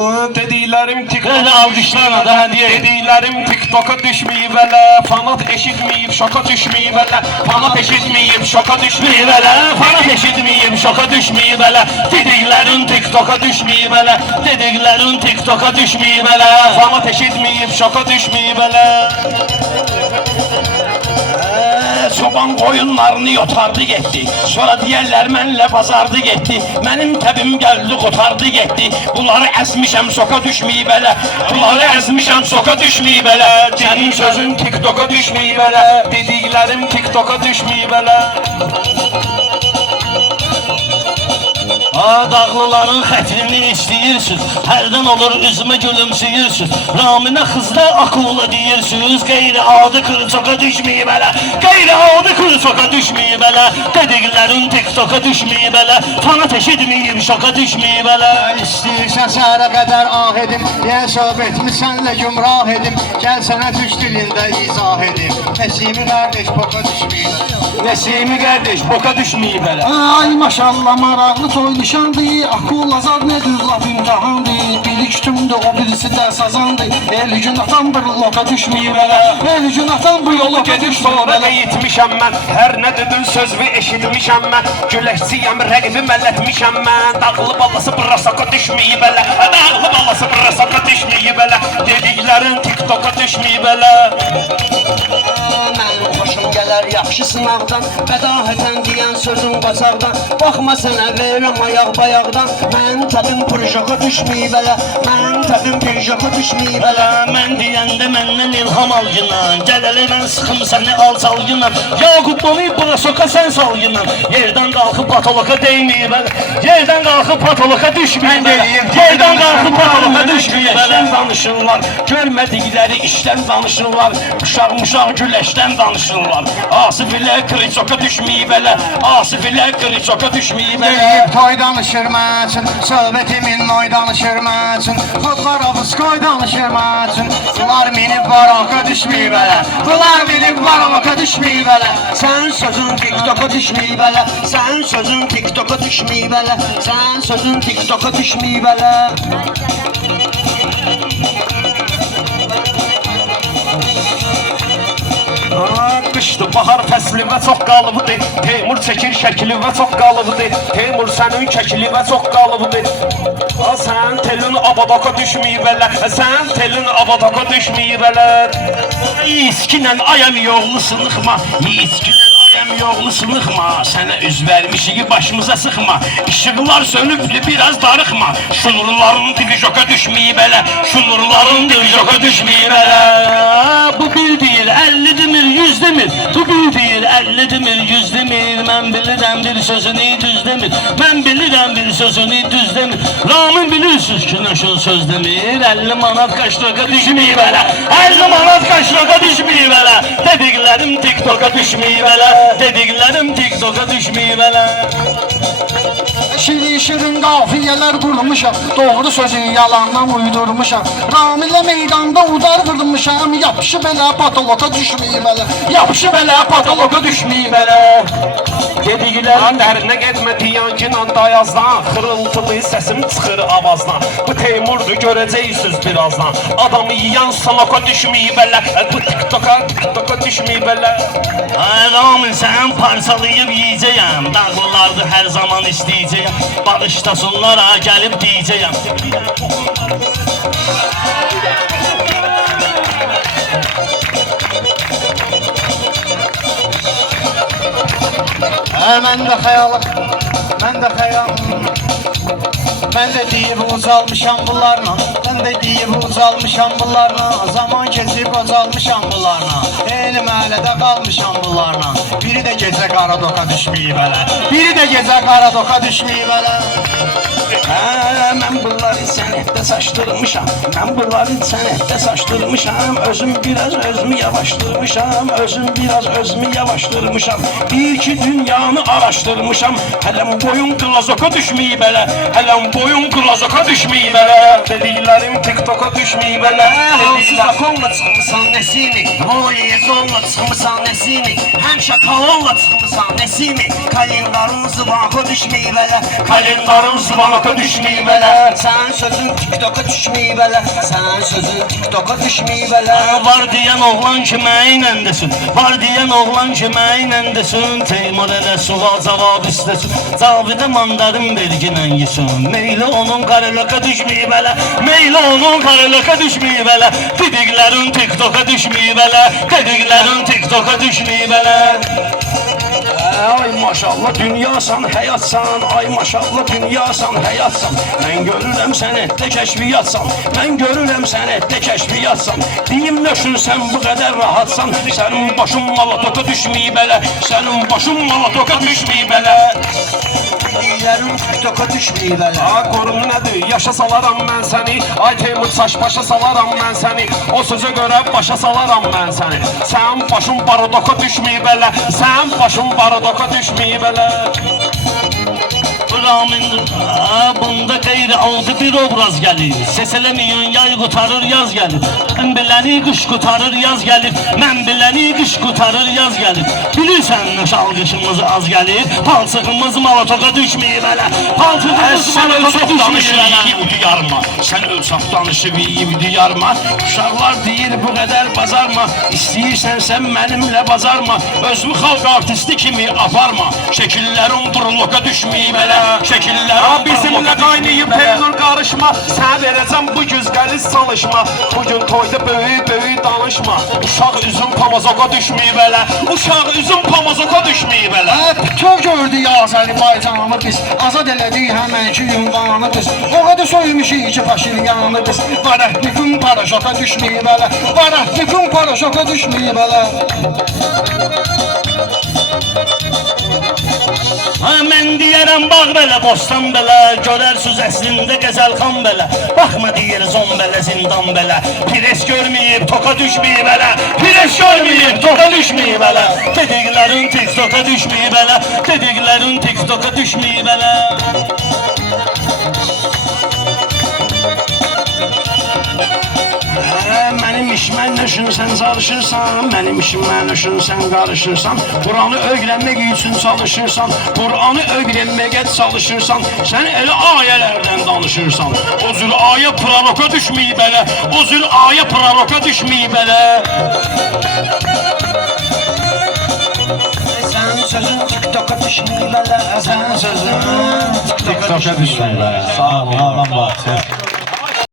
Dediklerim Böyle alkışlarla da hediye. Dediklerim TikTok'a düşmeyip hele. Fanat eşitmeyip şoka düşmeyip hele. Fanat eşitmeyip şoka düşmeyip hele. Fanat eşitmeyip şoka düşmeyip hele. Dediklerin TikTok'a düşmeyip hele. Dediklerin TikTok'a düşmeyip hele. Fanat eşitmeyip şoka düşmeyip hele. Çoban koyunlarını yotardı gitti. Sonra diğerler benimle pazardı gitti. Benim tebim geldi kotardı gitti. Bunları ezmişem soka düşmeyip hele. Bunları ezmişem soka düşmeyip hele. Senin sözün TikTok'a düşmeyip hele. Dediklerim TikTok'a düşmeyip hele. Dağlıların xətrini istəyirsiniz. Hərdən olur üzümə gülümsəyirsiniz. Raminə xızda akula deyirsiniz. Qeyri-adi kırçoka düşməyib hələ. Qeyri-adi kırçoka düşməyib hələ. Dediklərin TikTok'a düşməyib hələ. Fanat eşitməyib şoka düşməyib hələ. İstəyirsən səhərə qədər ah edim. Deyən söhbətimi sənlə gümrah edim. Gəl sənə türk dilində izah edim. Nesimi qardeş boka düşməyib. Nesimi qardeş boka düşməyib hələ. Ay maşallah maraqlı toy nişandı. Akula zad nedir laf imtihandı. Biri kütümdü o birisi də sazandı. El gün atan bir loka düşməyib hələ. El gün atan bu yolu gedib Sonra da yetmişəm mən. Hər nə dedin sözümü eşitmişəm mən. Güləşçiyəm rəqibim ələtmişəm mən. Dağlı balası bırasoka düşməyib hələ. Dağlı balası bırasoka düşməyib hələ. Dediklərin TikTok'a düşməyib hələ. Mənim xoşum gələr yaxşı sınavdan. Bədahətən deyən sözün qasaqdan. Baxma sənə verirəm ayaq bayaqdan. Mən təbim pırşoka düşməyib hələ. Mən təbim pırşoka düşməyib hələ. Mən deyəndə məndən ilham al günan. Gəl elə mən sıxım səni al sal günan. Yaqub onu bura soka sən sal günan. Yerdən qalxıb patoloka değməyib hələ. Yerdən qalxıb patoloka düşməyib hələ. Yerdən qalxıb patoloka düşməyib hələ. İşdən danışırlar. Görmədikləri işdən danışırlar. Uşaq güləşdən danışırlar. Asif ilə kriçoka düşməyib hələ. Asif ilə kriçoka düşməyib hələ. Deyib toy danışır məçün. Söhbətimin noy danışır məçün. Xodlar avuz koy danışır məçün. Bunlar minib baroka düşməyib hələ. Bunlar minib baroka düşməyib hələ. Sən sözün TikTok'a düşməyib hələ. Sən sözün TikTok'a düşməyib hələ. Sən sözün TikTok'a düşməyib hələ. Qışdı, bahar fəsli və çox qalıbıdır. Teymur çəkir şəkili və çox qalıbıdır. Teymur sənin şəkili və çox qalıbıdır. Sən telin abadoka düşməyib hələ. Sən telin abadoka düşməyib hələ. İskinlə ayam yoğlu sınıxma. İskinlə ayam yoğlu sınıxma. Sənə üz vermişik başımıza sıxma. İşıqlar sönübdür biraz darıxma. Şunurların divijoka düşməyib hələ. Şunurların divijoka düşməyib hələ. Bu bir deyir 50 demir 100 demir. Bu bir deyir 50 demir 100 demir. Mən bilirəm bir sözünü düz demir. Mən bilirəm bir sözünü düz demir. Ramin bilirsiniz ki nəşin söz demir. 50 manat kaşroka düşməyib hələ. 50 manat kaşroka düşməyib hələ. Dediklərim TikTok'a düşməyib hələ. Dediklərim TikTok'a düşməyib hələ. Şirin qafiyələr qurmuşam. Doğru sözün yalandan uydurmuşam. Ramillə meydanda udar vurmuşam. Yapışıb elə patoloka düşməyib hələ. Yapışıb elə patoloka düşməyib hələ. Dediklərin dərinə getmə diyancın dayazdan. Xırıltılı səsim çıxır avazdan. Bu Teymur'du görəcəksiniz birazdan. Adamı yiyən sanoka düşməyib hələ. Bu TikTok'a düşməyib hələ. Ramin sən parçalayıb yiyəcəyəm. Dağlılardı hər zaman istəyəcəyəm. Bağışlasınlara gəlib deyəcəyəm. Mən də xəyalım. Mən də deyib ucalmışam bunlarla. Mən də deyib ucalmışam bunlarla. Zaman keçib qocalmışam bunlarla. Eyni məhəllədə qalmışam bunlarla. Biri də gecə qaradoka düşməyib hələ. Biri də gecə qaradoka düşməyib hələ. Mən bunları sənətdə saçdırmışam. Mən bunları sənətdə saçdırmışam. Özüm biraz özümü yavaşdırmışam. Özüm biraz özümü yavaşdırmışam. Bir iki dünyanı araşdırmışam. Hələm boyun klazoka düşməyib hələ. Hələm boyun klozoka düşmeyib elə. Dediklərim TikToka düşməyib elə. Hansı zakonla çıxmısan Nesimi? Roliyezonla çıxmısan Nesimi? Həmişə kalonla çıxmısan Nesimi? Kalendarın zıvaka düşməyib elə. Kalendarım zıvanaka düşmeyib elə. Sənin sözün TikToka düşməyib elə. Sənin sözün TikToka düşməyib elə. Var deyən oğlan kimə inəndesin? Var deyən oğlan kimə inəndesin? Teymur elə sual cavab istəsin. Cavidə mandarin verginən yesin. Meyli onun karaloka düşməyib elə. Meyli onun karaloka düşməyib elə. Dediklərin TikToka düşməyib elə. Dediklərin TikToka düşməyib elə. Ay maşallah dünyasan, həyatsan. Ay maşallah dünyasan, həyatsan. Mən görürəm sənətdə kəşfiyyatsan. Mən görürəm sənətdə kəşfiyyatsan. Deyim nöşün sən bu qədər rahatsan. Sənin başın malatoka düşməyib elə. Sənin başın malatoka düşməyib elə. Dediklərin TikToka düşməyib elə. Ha qorun nədir? Yaşa salaram mən səni. Ay Teymur saç başa salaram mən səni. O sözə görə başa salaram mən səni. Sən başın barodoka düşməyib elə. Sən başın barodoka düşməyib elə. Ramind, bunda qeyri-adi bir obraz gəlir. Ses eləməyən yay qutarır, yaz gəlir. Mən biləni qış qutarır, yaz gəlir. Mən biləni qış qutarır, yaz gəlir. Bilirsən nə şalqışımız az gəlir. Palçığımız malatoka düşməyib elə. Palçığımız malatoka düşməyib elə. Duyarma. Sən ölçaq danışıb yiyib duyarma. Uşaqlar deyir bu qədər bazarma. İstəyirsən sən mənimlə bazarma. Özümü xalq artisti kimi aparma. Şəkillərim burloka düşməyib elə. Ha bizimlə qaynayıb Teymur qarışma. Sən verəcəm bu güzgəli çalışma. Bugün toyda böyük danışma. Uşaq üzüm pamazoka düşməyib elə. Uşaq üzüm pamazoka düşməyib elə. Bütün gördük Azərbaycanı biz, azad elədik həmən ki ünvanı biz. O qədər soymuşuq ki Paşinyanı biz. Varəhlikin paraşoka düşməyib elə. Varəhlikin paraşoka düşməyib elə. Mən deyərəm bağ belə, bostan belə. Görərsiniz əslində qəzəlxan belə. Baxma deyir zon belə, zindan belə. Pires görməyib, toka düşməyib elə. Pires görməyib, toka düşməyib elə. Dediklərin TikToka düşməyib elə. Dediklərin TikToka düşməyib elə. Mənim işimlə üçün sən çalışırsan, mənim işimlə üçün sən qarışırsan, Quranı öyrənmək üçün çalışırsan, Quranı öyrənməyə çalışırsan, sən elə ayələrdən danışırsan. O cür ayə proroka düşməyib elə, o cür ayə proroka düşməyib elə. Sənin sözün TikToka düşməyib elə. Sənin sözün TikToka düşməyib elə. Sağ ol, ağam var.